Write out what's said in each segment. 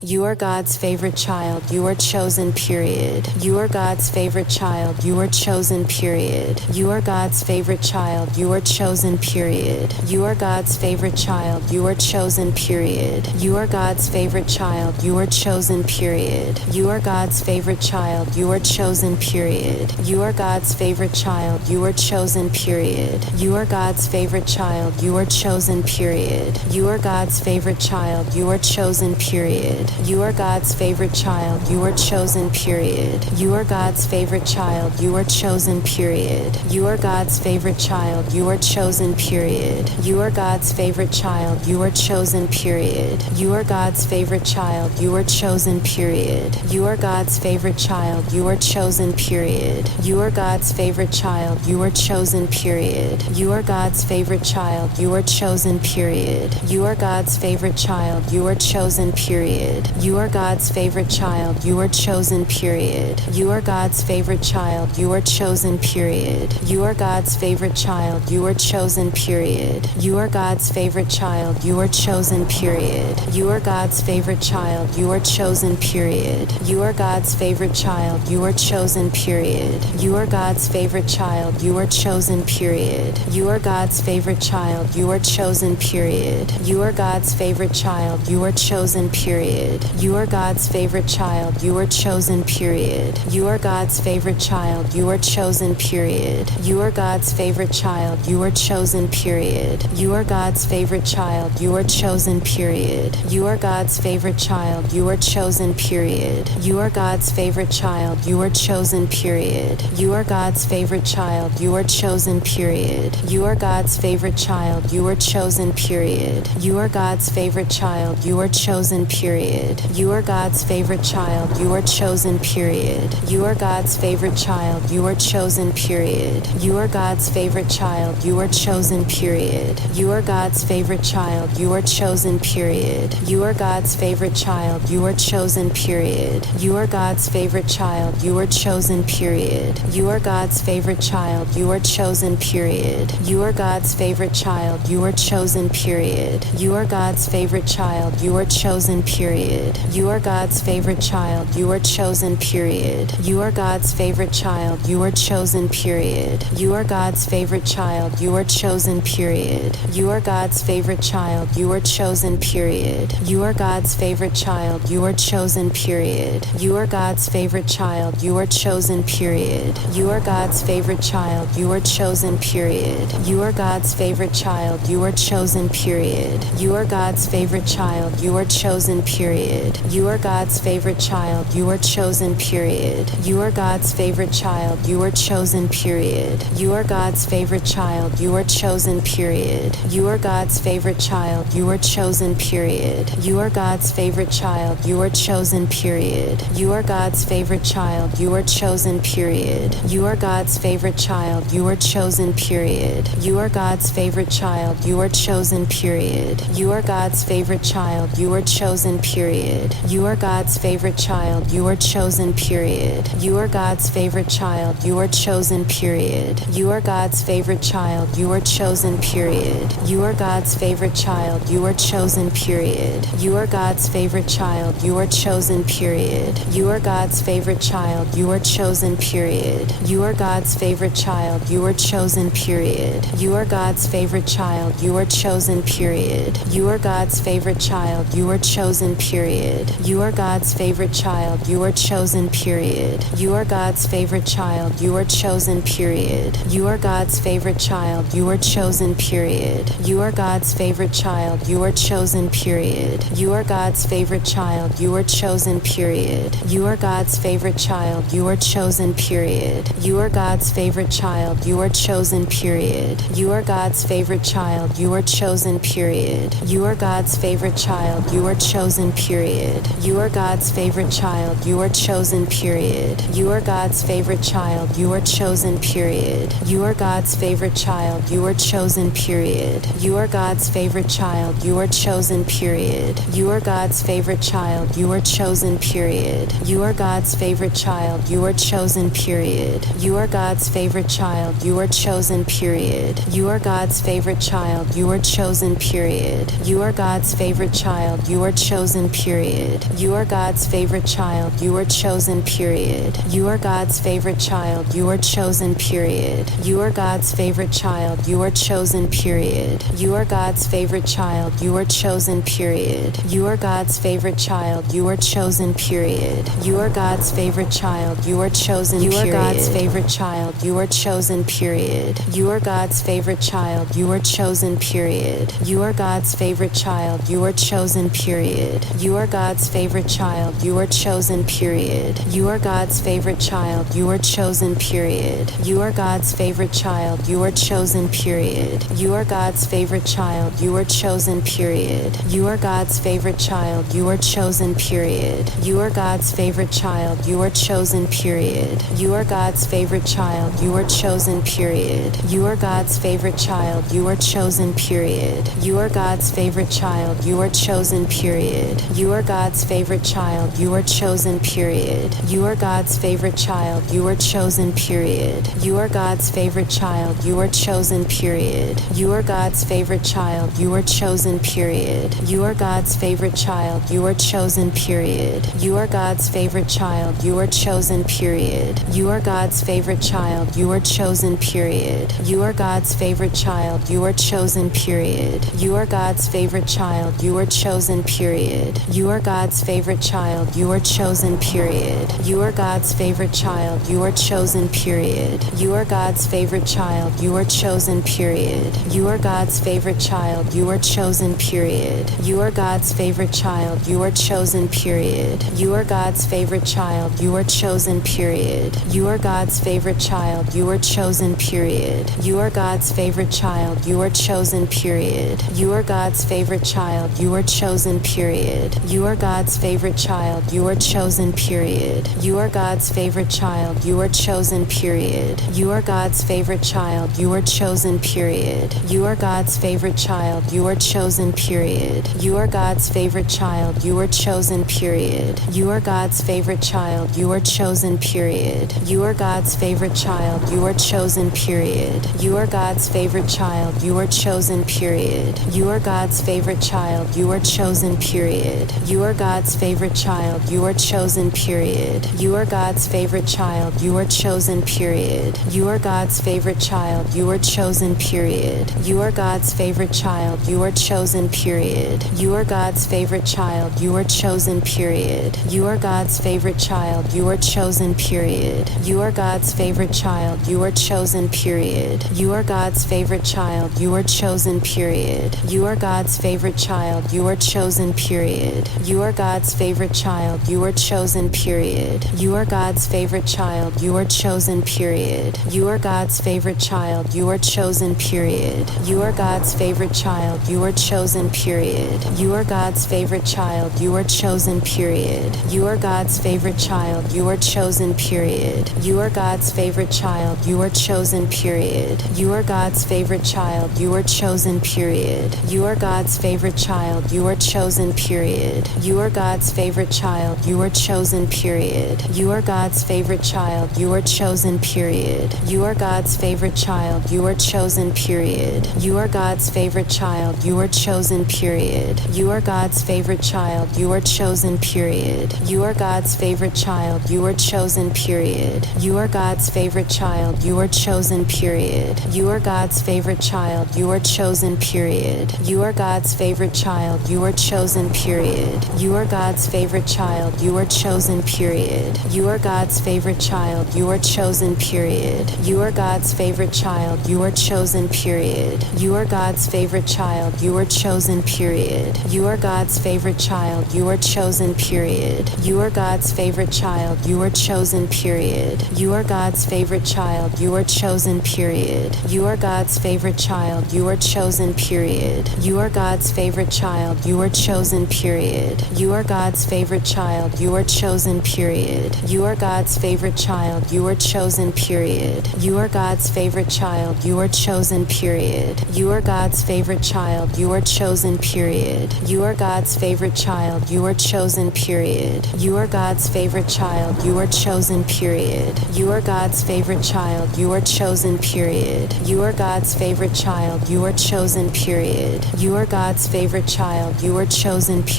You are God's favorite child. You are chosen, period. You are God's favorite child. You are chosen, period. You are God's favorite child. You are chosen, period. You are God's favorite child. You are chosen, period. You are God's favorite child. You are chosen, period. You are God's favorite child. You are chosen, period. You are God's favorite child. You are chosen, period. You are God's favorite child. You are chosen, period. You are God's favorite child. You are chosen, period. You are God's favorite child. You are chosen, period. You are God's favorite child. You are chosen, period. You are God's favorite child. You are chosen, period. You are God's favorite child. You are chosen, period. You are God's favorite child. You are chosen, period. You are God's favorite child. You are chosen, period. You are God's favorite child. You are chosen, period. You are God's favorite child. You are chosen, period. You are God's favorite child. You are chosen, period. You are God's favorite child. You are chosen, period. You are God's favorite child. You are chosen, period. You are God's favorite child. You are chosen, period. You are God's favorite child. You are chosen, period. You are God's favorite child. You are chosen, period. You are God's favorite child. You are chosen, period. You are God's favorite child. You are chosen, period. You are God's favorite child. You are chosen, period. You are God's favorite child. You are chosen, period. You are God's favorite child. You are chosen, period. You are God's favorite child. You are chosen, period. You are God's favorite child. You are chosen, period. You are God's favorite child. You are chosen, period. You are God's favorite child. You are chosen, period. You are God's favorite child. You are chosen, period. You are God's favorite child. You are chosen, period. You are God's favorite child. You are chosen, period. You are God's favorite child. You are chosen, period. You are God's favorite child. You are chosen, period. You are God's favorite child. You are chosen, period. You are God's favorite child. You are chosen, period. You are God's favorite child. You are chosen, period. You are God's favorite child. You are chosen, period. You are God's favorite child. You are chosen, period. You are God's favorite child. You are chosen, period. You are God's favorite child. You are chosen, period. You are God's favorite child. You are chosen, period. You are God's favorite child. You are chosen, period. You are God's favorite child. You are chosen, period. You are God's favorite child. You are chosen, period. You are God's favorite child. You are chosen, period. You are God's favorite child. You are chosen, period. You are God's favorite child. You are chosen, period. You are God's favorite child. You are chosen, period. You are God's favorite child. You are chosen, period. You are God's favorite child. You are chosen, period. You are God's favorite child. You are chosen, period. You are God's favorite child. You are chosen, period. You are God's favorite child. You are chosen, period. You are God's favorite child. You are chosen, period. You are God's favorite child. You are chosen, period. You are God's favorite child. You are chosen, period. You are God's favorite child. You are chosen, period. You are God's favorite child. You are chosen, period. You are God's favorite child. You are chosen, period. You are God's favorite child. You are chosen, period. You are God's favorite child. You are chosen, period. You are God's favorite child. You are chosen, period. You are God's favorite child. You are chosen, period. You are God's favorite child. You are chosen, period. You are God's favorite child. You are chosen, period. You are God's favorite child. You are chosen, period. You are God's favorite child. You are chosen, period. You are God's favorite child. You are chosen, period. You are God's favorite child. You are chosen, period. You are God's favorite child. You are chosen, period. You are God's favorite child. You are chosen, period. You are God's favorite child. You are chosen, period. You are God's favorite child. You are chosen, period. You are God's favorite child. You are chosen, period. You are God's favorite child. You are chosen, period. You are God's favorite child. You are chosen, period. You are God's favorite child. You are chosen, period. You are God's favorite child. You are chosen, period. You are God's favorite child. You are chosen, period. You are God's favorite child. You are chosen, period. You are God's favorite child. You are chosen, period. You are God's favorite child. You are chosen, period. You are God's favorite child. You are chosen, period. You are God's favorite child. You are chosen, period. You are God's favorite child. You are chosen, period. You are God's favorite child. You are chosen, period. You are God's favorite child. You are chosen, period. You are God's favorite child. You are chosen, period. You are God's favorite child. You are chosen, period. You are God's favorite child. You are chosen, period. You are God's favorite child. You are chosen, period. You are God's favorite child. You are chosen, period. You are God's favorite child. You are chosen, period. You are God's favorite child. You are chosen, period. You are God's favorite child. You are chosen, period. You are God's favorite child. You are chosen, period. You are God's favorite child. You are chosen, period. You are God's favorite child. You are chosen, period. You are God's favorite child. You are chosen, period. You are God's favorite child. You are chosen, period. You are God's favorite child. You are chosen, period. You are God's favorite child. You are chosen, period. You are God's favorite child. You are chosen, period. You are God's favorite child. You are chosen, period. You are God's favorite child. You are chosen, period. You are God's favorite child. You are chosen, period. You are God's favorite child. You are chosen, period. You are God's favorite child. You are chosen, period. You are God's favorite child. You are chosen, period. You are God's favorite child. You are chosen, period. You are God's favorite child. You are chosen, period. You are God's favorite child. You are chosen, period. You are God's favorite child. You are chosen, period. You are God's favorite child. You are chosen, period. You are God's favorite child. You are chosen, period. You are God's favorite child. You are chosen, period. You are God's favorite child. You are chosen, period. You are God's favorite child. You are chosen, period. You are God's favorite child. You are chosen, period. You are God's favorite child. You are chosen, period. You are God's favorite child. You are chosen, period. You are God's favorite child. You are chosen, period. You are God's favorite child. You are chosen, period. You are God's favorite child. You are chosen, period. You are God's favorite child. You are chosen, period. You are God's favorite child. You are chosen, period. You are God's favorite child. You are chosen, period. You are God's favorite child. You are chosen, period. You are God's favorite child. You are chosen, period. You are God's favorite child. You are chosen, period. You are God's favorite child. You are chosen, period. You are God's favorite child. You are chosen, period. You are God's favorite child. You are chosen, period. You are God's favorite child. You are chosen, period. You are God's favorite child. You are chosen, period. You are God's favorite child. You are chosen, period. You are God's favorite child. You are chosen, period. You are God's favorite child. You are chosen, period. You are God's favorite child. You are chosen, period. You are God's favorite child. You are chosen, period. You are God's favorite child. You are chosen, period. You are God's favorite child. You are chosen, period. You are God's favorite child. You are chosen, period. You are God's favorite child. You are chosen, period. You are God's favorite child. You are chosen, period. You are God's favorite child. You are chosen, period. You are God's favorite child. You are chosen, period. You are God's favorite child. You are chosen, period. You are God's favorite child. You are chosen, period. You are God's favorite child. You are chosen, period. You are God's favorite child. You are chosen, period. You are God's favorite child. You are chosen, period. You are God's favorite child. You are chosen, period. You are God's favorite child. You are chosen, period. You are God's favorite child. You are chosen, period. You are God's favorite child. You are chosen, period. You are God's favorite child. You are chosen, period. You are God's favorite child. You are chosen, period. You are God's favorite child. You are chosen, period. You are God's favorite child. You are chosen, period. You are God's favorite child. You are chosen, period. You are God's favorite child. You are chosen, period. You are God's favorite child. You are chosen, period. You are God's favorite child. You are chosen, period. You are God's favorite child. You are chosen, period. You are God's favorite child. You are chosen, period. You are God's favorite child. You are chosen, period. You are God's favorite child. You are chosen, period. You are God's favorite child. You are chosen, period. You are God's favorite child. You are chosen, period. You are God's favorite child. You are chosen, period. You are God's favorite child. You are chosen, period. You are God's favorite child. You are chosen, period. You are God's favorite child. You are chosen, period. You are God's favorite child. You are chosen, period. You are God's favorite child. You are chosen, period.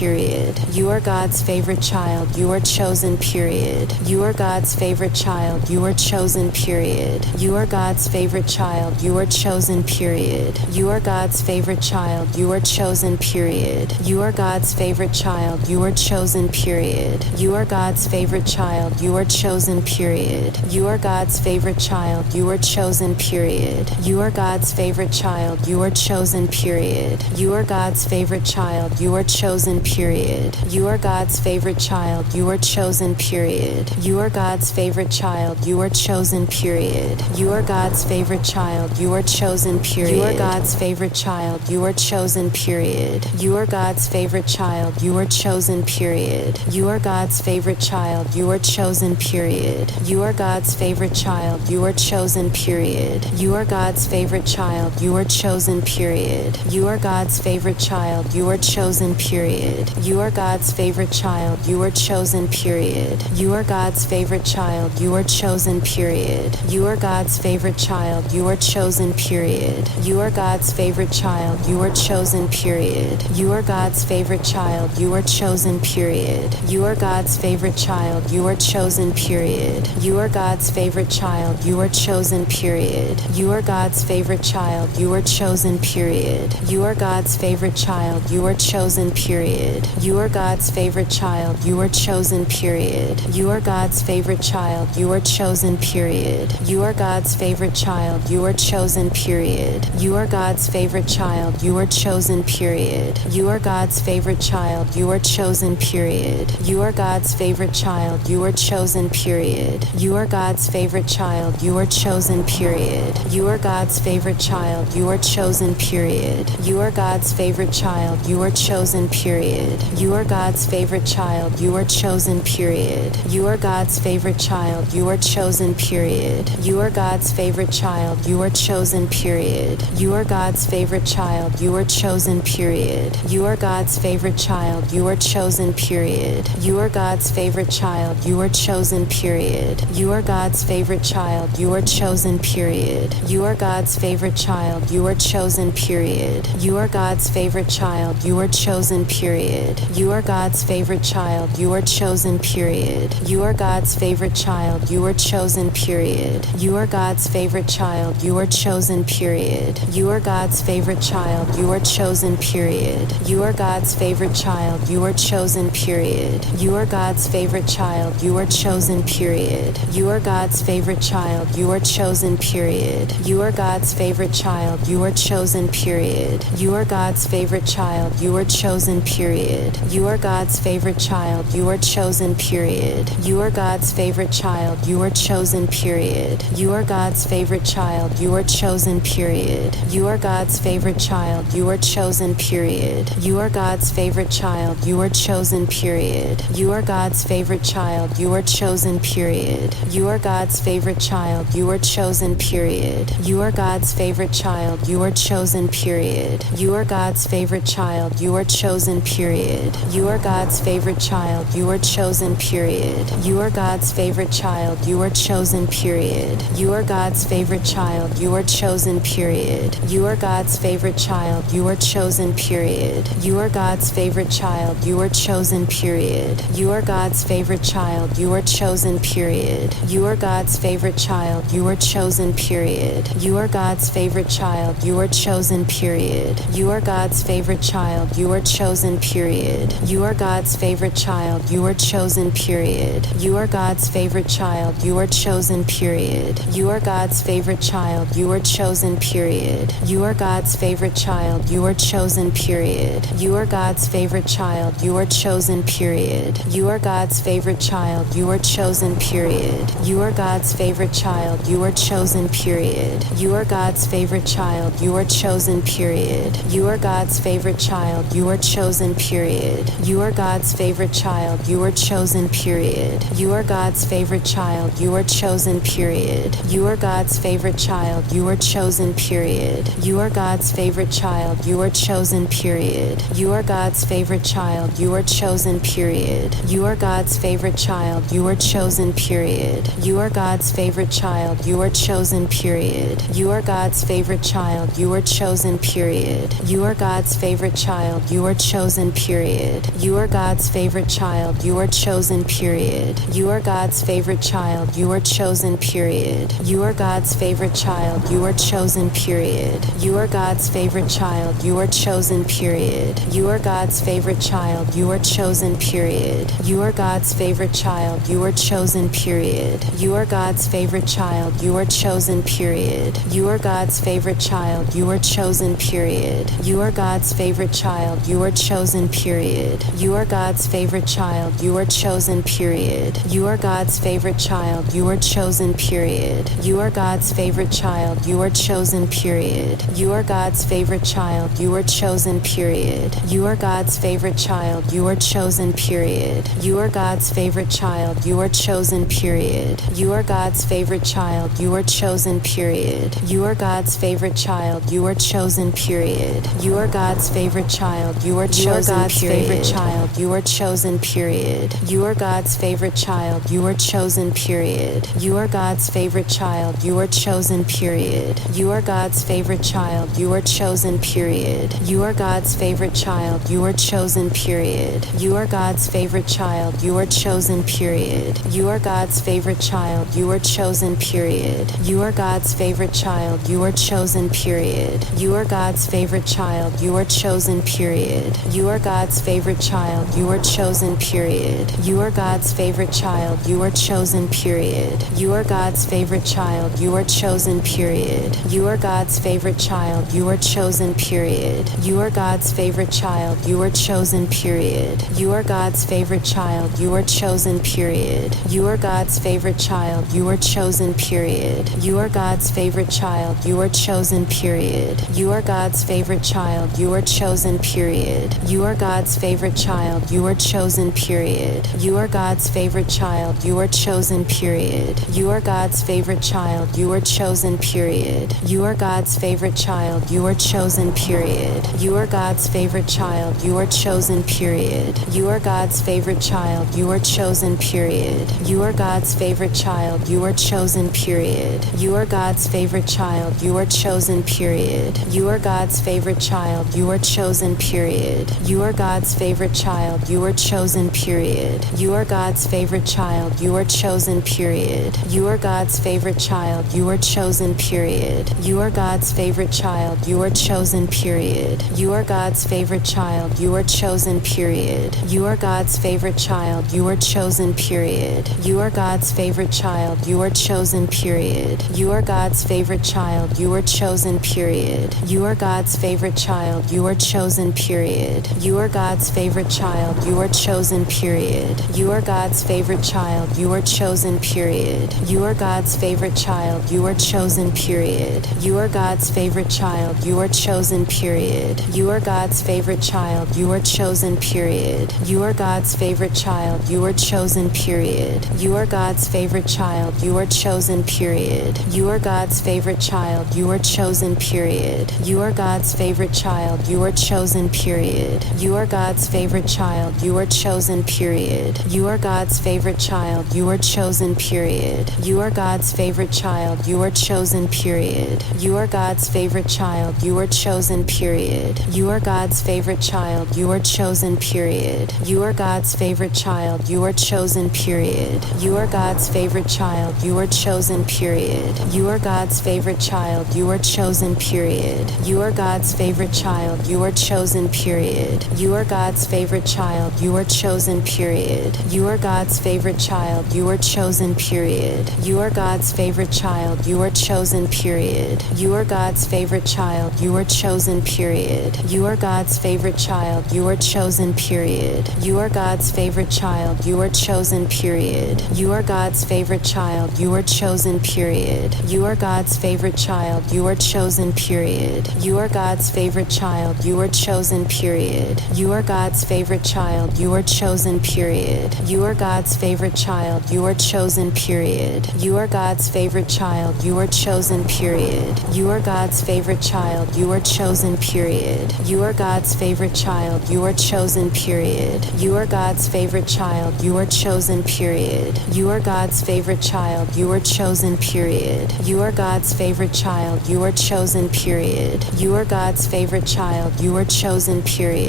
period. You are God's favorite child. You are chosen, period. You are God's favorite child. You are chosen, period. You are God's favorite child. You are chosen, period. You are God's favorite child. You are chosen, period. You are God's favorite child. You are chosen, period. You are God's favorite child. You are chosen, period. You are God's favorite child. You are chosen, period. You are God's favorite child. You are chosen, period. You are God's favorite child. You are chosen, period. You are God's favorite child. You are chosen, period. You are God's favorite child. You are chosen, period. You are God's favorite child. You are chosen, period. You are God's favorite child. You are chosen, period. You are God's favorite child. You are chosen, period. You are God's favorite child. You are chosen, period. You are God's favorite child. You are chosen, period. You are God's favorite child. You are chosen, period. You are God's favorite child. You are chosen, period. You are God's favorite child. You are chosen, period. You are God's favorite child. You are chosen, period. You are God's favorite child. You are chosen, period. You are God's favorite child. You are chosen, period. You are God's favorite child. You are chosen, period. You are God's favorite child. You are chosen, period. You are God's favorite child. You are chosen, period. You are God's favorite child. You are chosen, period. You are God's favorite child. You are chosen, period. You are God's favorite child. You are chosen, period. You are God's favorite child. You are chosen, period. You are God's favorite child. You are chosen, period. You are God's favorite child. You are chosen, period. You are God's favorite child. You are chosen, period. You are God's favorite child. You are chosen, period. You are God's favorite child. You are chosen, period. You are God's favorite child. You are chosen, period. You are God's favorite child. You are chosen, period. You are God's favorite child. You are chosen, period. You are God's favorite child. You are chosen, period. You are God's favorite child. You are chosen, period. You are God's favorite child. You are chosen, period. You are God's favorite child. You are chosen, period. You are God's favorite child. You are chosen, period. You are God's favorite child. You are chosen, period. You are God's favorite child. You are chosen, period. You are God's favorite child. You are chosen, period. You are God's favorite child. You are chosen, period. You are God's favorite child. You are chosen, period. You are God's favorite child. You are chosen, period. You are God's favorite child. You are chosen, period. You are God's favorite child. You are chosen, period. You are God's favorite child. You are chosen, period. You are God's favorite child. You are chosen, period. You are God's favorite child. You are chosen, period. You are God's favorite child. You are chosen, period. You are God's favorite child. You are chosen, period. You are God's favorite child. You are chosen, period. You are God's favorite child. You are chosen, period. You are God's favorite child. You are chosen, period. You are God's favorite child. You are chosen, period. You are God's favorite child. You are chosen, period. You are God's favorite child. You are chosen, period. You are God's favorite child. You are chosen, period. You are God's favorite child. You are chosen, period. You are God's favorite child. You are chosen, period. You are God's favorite child. You are chosen, period. You are God's favorite child. You are chosen, period. You are God's favorite child. You are chosen, period. You are God's favorite child. You are chosen, period. You are God's favorite child. You are chosen, period. You are God's favorite child. You are chosen, period. You are God's favorite child. You are chosen, period. You are God's favorite child. You are chosen, period. You are God's favorite child. You are chosen, period. You are God's favorite child. You are chosen, period. You are God's favorite child. You are chosen, period. You are God's favorite child. You are chosen, period. You are God's favorite child. You are chosen, period. You are God's favorite child. You are chosen, period. You are God's favorite child. You are chosen, period. You are God's favorite child. You are chosen, period. You are God's favorite child. You are chosen, period. You are God's favorite child. You are chosen, period. You are God's favorite child. You are chosen, period. You are God's favorite child. You are chosen, period. You are God's favorite child. You are chosen, period. You are God's favorite child. You are chosen, period. You are God's favorite child. You are chosen, period. You are God's favorite child. You are chosen, period. You are God's favorite child. You are chosen, period. You are God's favorite child. You are chosen, chosen period. You are God's favorite child. You are chosen period. You are God's favorite child. You are chosen period. You are God's favorite child. You are chosen period. You are God's favorite child. You are chosen period. You are God's favorite child. You are chosen period. You are God's favorite child. You are chosen period. You are God's favorite child. You are chosen period. You are God's favorite child. You are chosen period. You are God's favorite child. You are chosen period. You are God's favorite child. You are chosen period. You are God's favorite child. You are chosen period. You are God's favorite child. You are chosen period. You are God's favorite child. You are chosen period. You are God's favorite child. You are chosen period. You are God's favorite child. You are chosen period. You are God's favorite child. You are chosen period. You are God's favorite child. You are chosen period. You are God's favorite child. You are chosen favorite child. You are chosen period. You are God's favorite child. You are chosen period. You are God's favorite child. You are chosen period. You are God's favorite child. You are chosen period. You are God's favorite child. You are chosen period. You are God's favorite child. You are chosen period. You are God's favorite child. You are chosen period. You are God's favorite child. You are chosen period. You are God's favorite child. You are chosen period. You are God's favorite child. You are chosen period. You are God's favorite child. You are chosen period. You are God's favorite child. You are chosen period. You are God's favorite child. You are chosen period. You are God's favorite child. You are chosen period. You are God's favorite child. You are chosen period. You are God's favorite child. You are chosen period. You are God's favorite child. You are chosen period. You are God's favorite child. You are chosen period. You are God's favorite child. You are chosen period. You are God's favorite child. You are chosen period. You are God's favorite child. You are chosen period. You are God's favorite child. You are chosen period. You are God's favorite child. You are chosen period. You are God's favorite child. You are chosen period. You are God's favorite child. You are chosen period. You are God's favorite child. You are chosen period. You are God's favorite child. You are chosen period. You are God's favorite child. You are chosen period. You are God's favorite child. You are chosen period. You are God's favorite child. You are chosen period. You are God's favorite child. You are chosen period. You are God's favorite child. You are chosen period. You are God's favorite child. You are chosen period. You are God's favorite child. You are chosen period. You are God's favorite child. You are chosen period. You are God's favorite child. You are chosen period. You are God's favorite child. You are chosen period. You are God's favorite child. You are chosen period. You are God's favorite child. You are chosen period. You are God's favorite child. You are chosen period. You are God's favorite child. You are chosen period. You are God's favorite child. You are chosen period. You are God's favorite child. You are chosen period. You are God's favorite child. You are chosen period. You are God's favorite child. You are chosen period. You are God's favorite child. You are chosen period. You are God's favorite child. You are chosen period. You are God's favorite child. You are chosen period. You are God's favorite child. You are chosen period. You are God's favorite child. You are chosen period. You are God's favorite child. You are chosen period. You are God's favorite child. You are chosen period. You are God's favorite child. You are chosen period. You are God's favorite child. You are chosen period. You are God's favorite child. You are chosen period. You are God's favorite child. You are chosen period. You are God's favorite child. You are chosen period. You are God's favorite child. You are chosen period. You are God's favorite child. You are chosen period. You are God's favorite child. You are chosen period. You are God's favorite child. You are chosen period. You are God's favorite child. You are chosen period. You are God's favorite child. You are chosen period. You are God's favorite child. You are chosen period. You are God's favorite child. You are chosen period. You are God's favorite child. You are chosen period. You are God's favorite child. You are chosen period. You are God's favorite child. You are chosen period. You are God's favorite child. You are chosen period. You are God's favorite child. You are chosen period. You are God's favorite child. You are chosen period. You are God's favorite child. You are chosen period.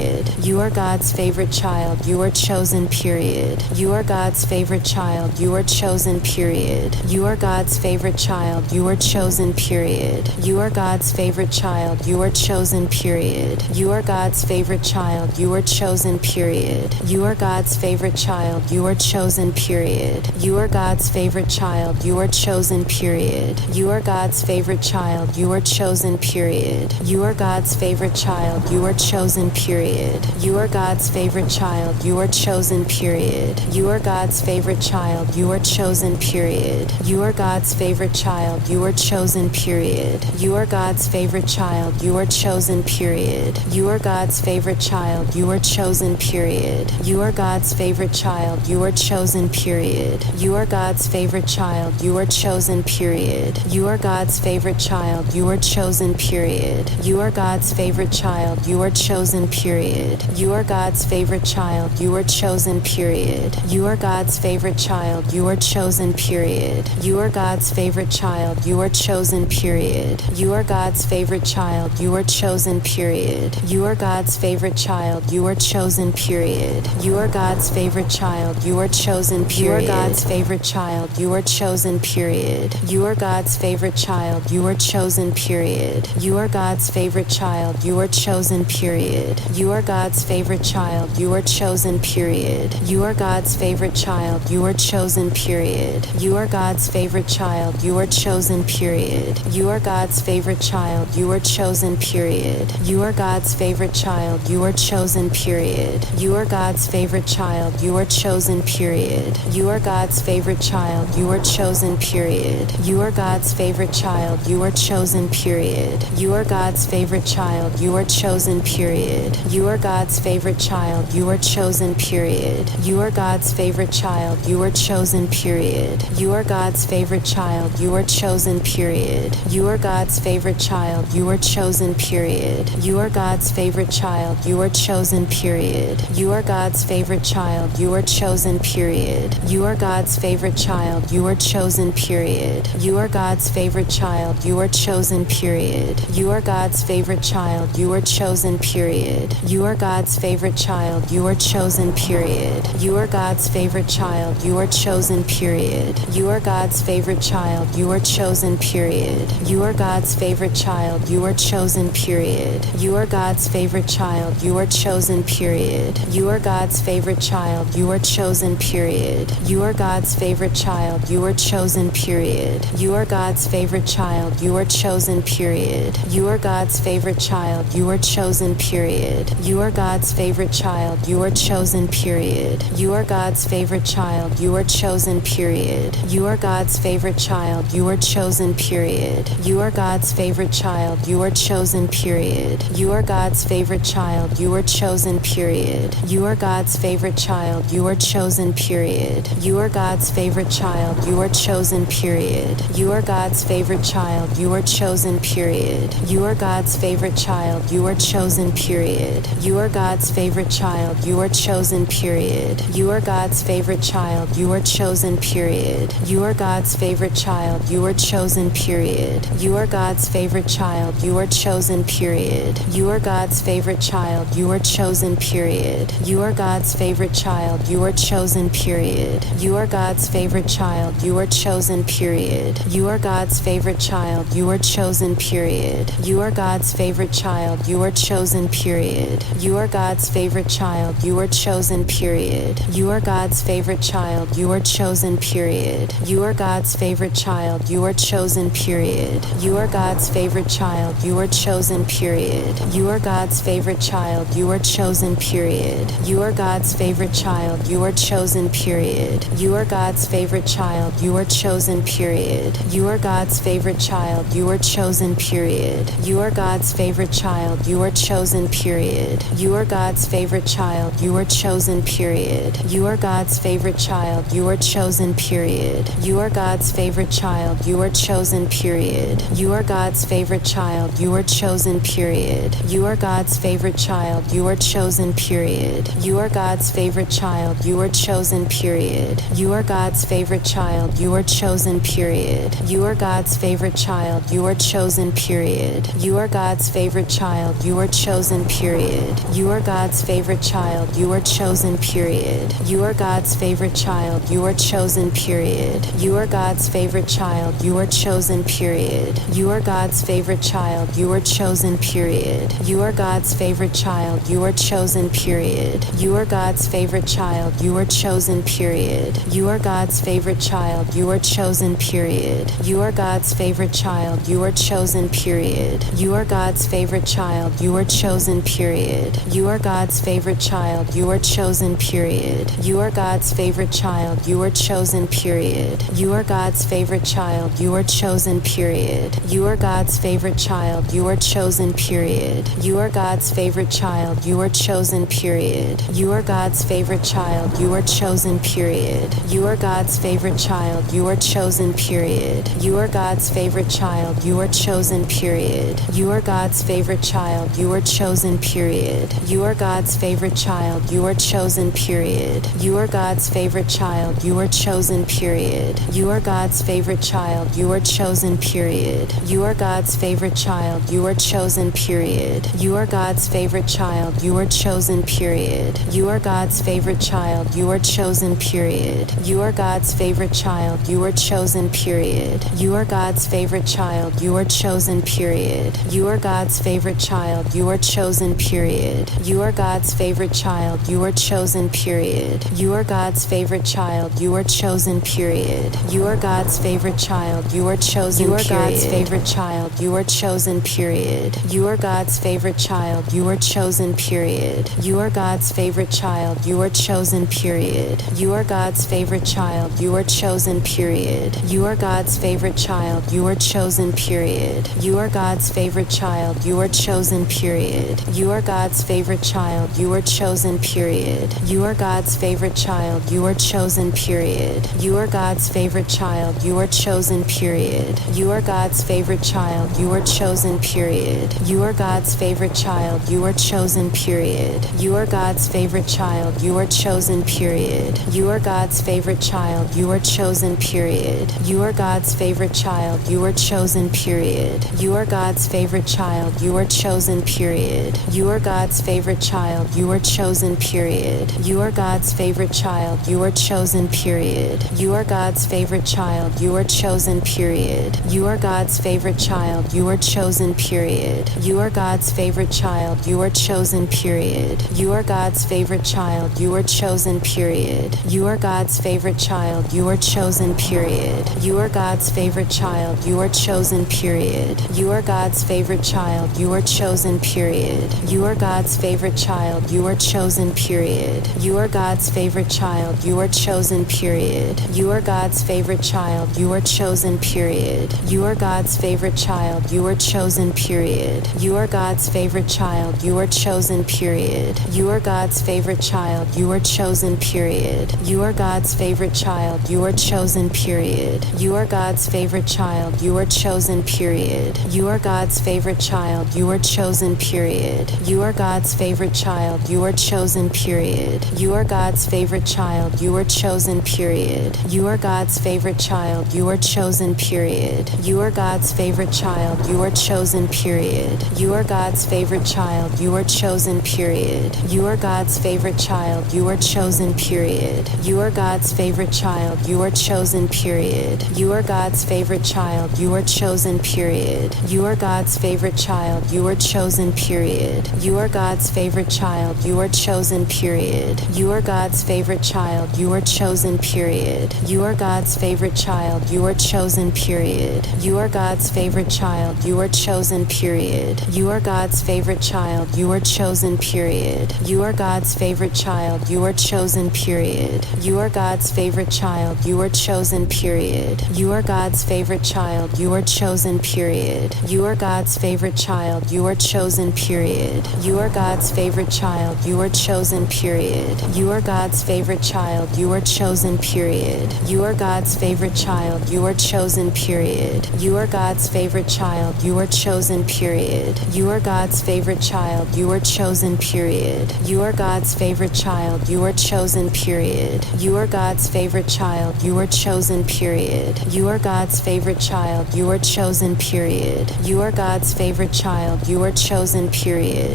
period. You are God's favorite child. You are chosen, period. You are God's favorite child. You are chosen, period. You are God's favorite child. You are chosen, period. You are God's favorite child. You are chosen, period. You are God's favorite child. You are chosen, period. You are God's favorite child. You are chosen, period. You are God's favorite child. You are chosen, period. You are God's favorite child. You are chosen, period. You are God's favorite child. You are chosen, period. You are God's favorite child. You are chosen, period. You are God's favorite child. You are chosen, period. You are God's favorite child. You are chosen, period. You are God's favorite child. You are chosen, period. You are God's favorite child. You are chosen, period. You are God's favorite child. You are chosen, period. You are God's favorite child. You are chosen, period. You are God's favorite child. You are chosen, period. You are God's favorite child. You are chosen, period. You are God's favorite child. You are chosen, period. You are God's favorite child. You are chosen, period. You are God's favorite child. You are chosen, period. You are God's favorite child. You are chosen, period. You are God's favorite child. You are chosen, period. You are God's favorite child. You are chosen, period. You are God's favorite child. You are chosen, period. You are God's favorite child. You are chosen, period. You are God's favorite child. You are chosen, period. You are God's favorite child. You are chosen, period. You are God's favorite child. You are chosen, period. You are God's favorite child. You are chosen, period. You are God's favorite child. You are chosen, period. You are God's favorite child. You are chosen, period. You are God's favorite child. You are chosen, period. You are God's favorite child. You are chosen, period. You are God's favorite child. You are chosen, period. You are God's favorite child. You are chosen, period. You are God's favorite child. You are chosen, period. You are God's favorite child. You are chosen, period. You are God's favorite child. You are chosen, period. You are God's favorite child. You are chosen, period. You are God's favorite child. You are chosen, period. You are God's favorite child. You are chosen, period. You are God's favorite child. You are chosen, period. You are God's favorite child. You are chosen, period. You are God's favorite child. You are chosen, period. You are God's favorite child. You are chosen, period. You are God's favorite child. You are chosen, period. You are God's favorite child. You are chosen, period. You are God's favorite child. You are chosen, period. You are God's favorite child. You are chosen, period. You are God's favorite child. You are chosen, period. You are God's favorite child. You are chosen, period. You are God's favorite child. You are chosen, period. You are God's favorite child. You are chosen, period. You are God's favorite child. You are chosen, period. You are God's favorite child. You are chosen, period. You are God's favorite child. You are chosen, period. You are God's favorite child. You are chosen, period. You are God's favorite child. You are chosen, period. You are God's favorite child. You are chosen, period. You are God's favorite child. You are chosen, period. You are God's favorite child. You are chosen, period. You are God's favorite child. You are chosen, period. You are God's favorite child. You are chosen, period. You are God's favorite child. You are chosen, period. You are God's favorite child. You are chosen, period. You are God's favorite child. You are chosen, period. You are God's favorite child. You are chosen, period. You are God's favorite child. You are chosen, period. You are God's favorite child. You are chosen, period. You are God's favorite child. You are chosen, period. You are God's favorite child. You are chosen, period. You are God's favorite child. You are chosen, period. You are God's favorite child. You are chosen, period. You are God's favorite child. You are chosen, period. You are God's favorite child. You are chosen, period. You are God's favorite child. You are chosen, period. You are God's favorite child. You are chosen, period. You are God's favorite child. You are chosen, period. You are God's favorite child. You are chosen, period. You are God's favorite child. You are chosen, period. You are God's favorite child. You are chosen, period. You are God's favorite child. You are chosen, period. You are God's favorite child. You are chosen, period. You are God's favorite child. You are chosen, period. You are God's favorite child. You are chosen, period. You are God's favorite child. You are chosen, period. You are God's favorite child. You are chosen, period. You are God's favorite child. You are chosen, period. You are God's favorite child. You are chosen, period. period. You are God's favorite child. You are chosen, period. You are God's favorite child. You are chosen, period. You are God's favorite child. You are chosen, period. You are God's favorite child. You are chosen, period. You are God's favorite child. You are chosen, period. You are God's favorite child. You are chosen, period. You are God's favorite child. You are chosen, period. You are God's favorite child. You are chosen, period. You are God's favorite child. You are chosen, period. You are God's favorite child. You are chosen, period. You are God's favorite child. You are chosen, period. You are God's favorite child. You are chosen, period. You are God's favorite child. You are chosen, period. You are God's favorite child. You are chosen, period. You are God's favorite child. You are chosen, period. You are God's favorite child. You are chosen, period. You are God's favorite child. You are chosen, period. You are God's favorite child. You are chosen, period. You are God's favorite child. You are chosen, period. You are God's favorite child. You are chosen, period. You are God's favorite child. You are chosen, period. You are God's favorite child. You are chosen, period. You are God's favorite child. You are chosen, period. You are God's favorite child. You are chosen, period. You are God's favorite child. You are chosen, period. You are God's favorite child. You are chosen, period. You are God's favorite child. You are chosen, period. You are God's favorite child. You are chosen, period. You are God's favorite child. You are chosen, period. You are God's favorite child. You are chosen, period. You are God's favorite child. You are chosen, period. You are God's favorite child. You are chosen, period. You are God's favorite child. You are chosen, period. You are God's favorite child. You are chosen, period. You are God's favorite child. You are chosen, period. You are God's favorite child. You are chosen, period. You are God's favorite child. You are chosen, period. You are God's favorite child. You are chosen, period. You are God's favorite child. You are chosen, period. You are God's favorite child. You are chosen, period. You are God's favorite child. You are chosen, period. You are God's favorite child. You are chosen, period. You are God's favorite child. You are chosen, period. You are God's favorite child. You are chosen, period. You are God's favorite child. You are chosen, period. You are God's favorite child. You are chosen, period. You are God's favorite child. You are chosen, period. You are God's favorite child. You are chosen, period. You are God's favorite child. You are chosen, period. You are God's favorite child. You are chosen, period. You are God's favorite child. You are chosen, period. You are God's favorite child. You are chosen, period. You are God's favorite child. You are chosen, period. You are God's favorite child. You are chosen, period. You are God's favorite child. You are chosen, period. You are God's favorite child. You are chosen, period. You are God's favorite child. You are chosen, period. You are God's favorite child. You are chosen, period. You are God's favorite child. You are chosen, period. You are God's favorite child. You are chosen, period. You are God's favorite child. You are chosen, period. You are God's favorite child. You are chosen, period. You are God's favorite child. You are chosen, period. You are God's favorite child. You are chosen, period. You are God's favorite child. You are chosen, period. You are God's favorite child. You are chosen, period. You are God's favorite child. You are chosen, period. You are God's favorite child. You are chosen, period. You are God's favorite child. You are chosen, period. You are God's favorite child. You are chosen, period. You are God's favorite child. You are chosen, period. You are God's favorite child. You are chosen, period. You are God's favorite child. You are chosen, period. You are God's favorite child. You are chosen, period. You are God's favorite child. You are chosen, period. You are God's favorite child. You are chosen, period. You are God's favorite child. You are chosen, period. You are God's favorite child. You are chosen, period. You are God's favorite child. You are chosen, period. You are God's favorite child. You are chosen, period. You are God's favorite child. You are chosen, period. You are God's favorite child. You are chosen, period. You are God's favorite child. You are chosen, period. You are God's favorite child. You are chosen, period. You are God's favorite child. You are chosen, period. You are God's favorite child. You are chosen, period. You are God's favorite child. You are chosen, period. You are God's favorite child. You are chosen, period. You are God's favorite child. You are chosen, period. You are God's favorite child. You are chosen, period.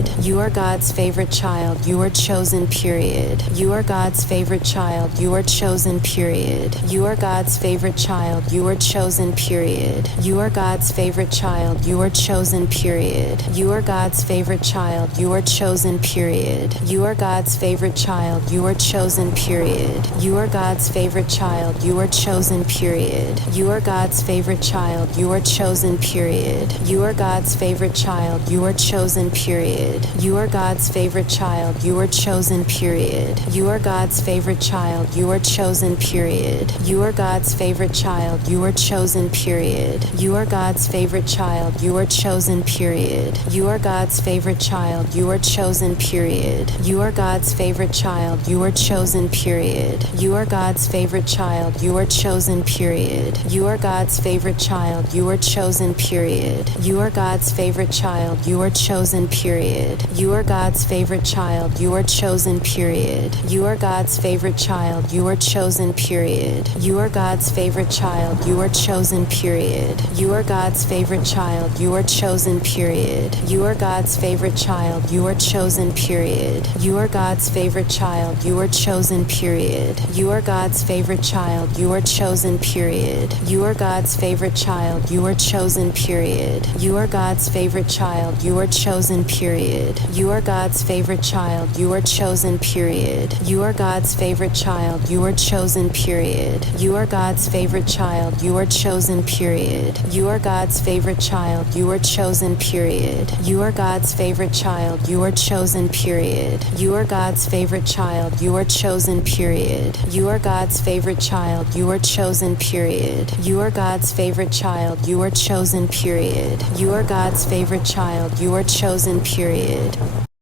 You are God's favorite child. You are chosen, period. You are God's favorite child. You are chosen, period. You are God's favorite child. You are chosen, period. You are God's favorite child. You are chosen, period. You are God's favorite child. You are chosen, period. You are God's favorite child. You are chosen, period. You are God's favorite child. You are chosen, period. You are God's favorite child. You are chosen, period. You are God's favorite child. You are chosen, period. You are God's favorite child. You are chosen, period. You are God's favorite child. You are chosen, period. You are God's favorite child. You are chosen, period. You are God's favorite child. You are chosen, period. You are God's favorite child. You are chosen, period. You are God's favorite child. You are chosen, period. You are God's favorite child. You are chosen, period. You are God's favorite child. You are chosen, period. You are God's favorite child. You are chosen, period. You are God's favorite child. You are chosen, period. You are God's favorite child. You are chosen, period. You are God's favorite child. You are chosen, period. You are God's favorite child. You are chosen, period. You are God's favorite child. You are chosen, period. You are God's favorite child. You are chosen, period. You are God's favorite child. You are chosen, period. You are God's favorite child. You are chosen, period. You are God's favorite child. You are chosen, period. You are God's favorite child. You are chosen, period. You are God's favorite child. You are chosen, period. You are God's favorite child. You are chosen, period. You are God's favorite child. You are chosen, period. You are God's favorite child. You are chosen, period. You are God's favorite child. You are chosen, period. You are God's favorite child. You are chosen, period. You are God's favorite child. You are chosen, period. You are God's favorite child. You are chosen, period.